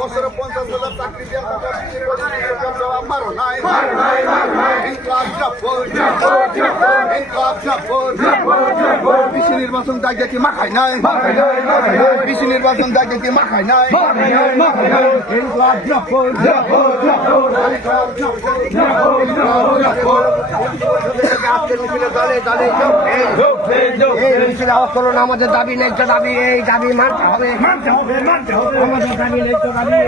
বছরে পঞ্চাশ হাজার চাকরি জবাব মারো নাই কৃষি নির্বাচন দাগে কি মাখায় নাই কৃষি নির্বাচন দাগে কি মাখায় নাই ইনকলাব মিছিলে দলে দলে যোগ এই এই মিছিলে আওয়াজ করুন আমাদের দাবি ন্যায্য দাবি এই দাবি মানতে হবে। মানতে হবে মানতে আমাদের দাবি দাবি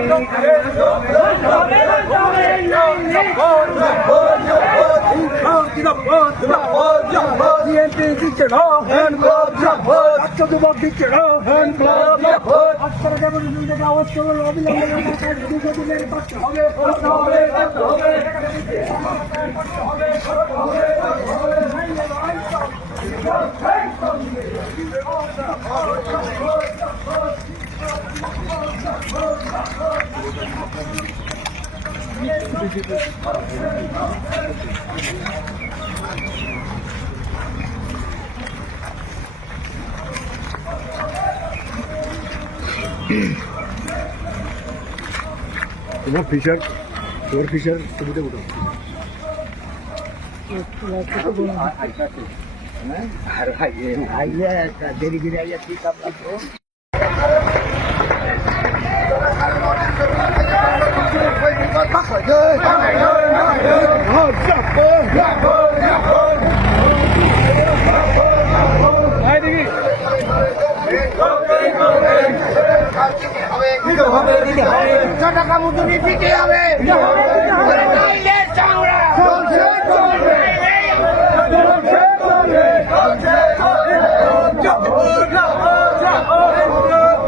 তোমার ফিশার তোর ফিশার ছবিটা উঠো আর আইলে দেরি করে আইয়া টাকা মজুরি দিতে হবে